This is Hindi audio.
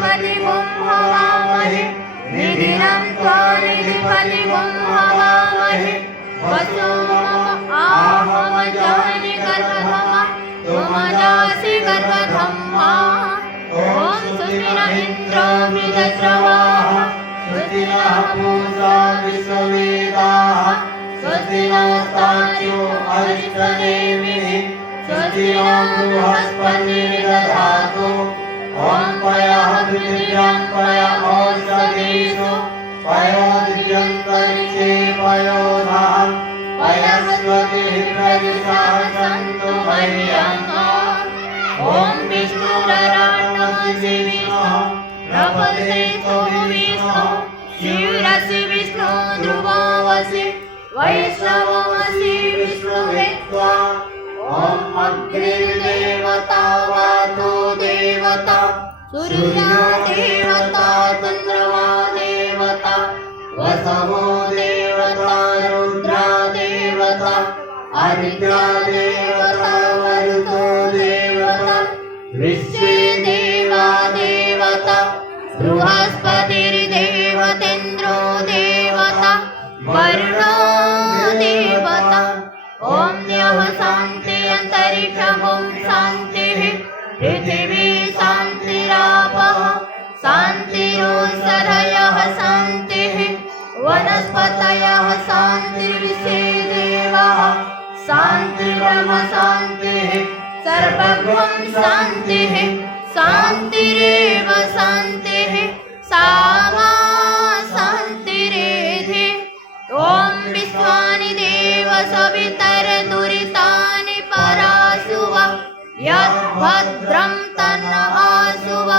निधिपतिगुं हवामहे निधिरं त्वा निधिपतिगुं हवामहे वसो मम आहवजानि गर्भधमा त्वमजासि गर्भधम्मा ॐ स्वस्ति न इन्द्रो मृतश्रवाः स्वस्ति नः पूषा विश्ववेदाः स्वस्ति नस्तार्क्ष्यो अरिष्टनेमिः स्वस्ति नो बृहस्पतिर्दधातु ॐ पयः पृथिव्यां पय ओषधीषु पयो द्व्यन्तरिक्षे पयो धाम पयस्वतिः प्रजुषा सन्तु मह्यम् ॐ विष्णुरराणोऽसि विष्णुः प्रपद्येतो विष्णुः शिवरसि विष्णु ध्रुवमसि वैष्णवमसि विष्णुवेत्त्वा ॐ अग्निर्देवता वातो देवता सूर्या देवता चन्द्रमा देवता वसवो देवता रुद्रा देवता आदित्या देवता मरुतो देवता विश्वे देवा देवता बृहस्पतिर्देवतेन्द्रो देवता वरुणो देवता ॐ द्यः शान्ति अन्तरिक्षं शान्तिः पृथिवी शान्तिरापः शान्तिरोषधयः शान्तिः वनस्पतयः शान्तिर्विश्वे देवाः शान्तिर्ब्रह्म शान्तिः सर्वगुं शान्तिः शान्तिरेव शान्तिः सा मा शान्तिरेधि ॐ विश्वानि देव सवितर्दुरितानि पराशुव यद्भद्रं तन्न आशुव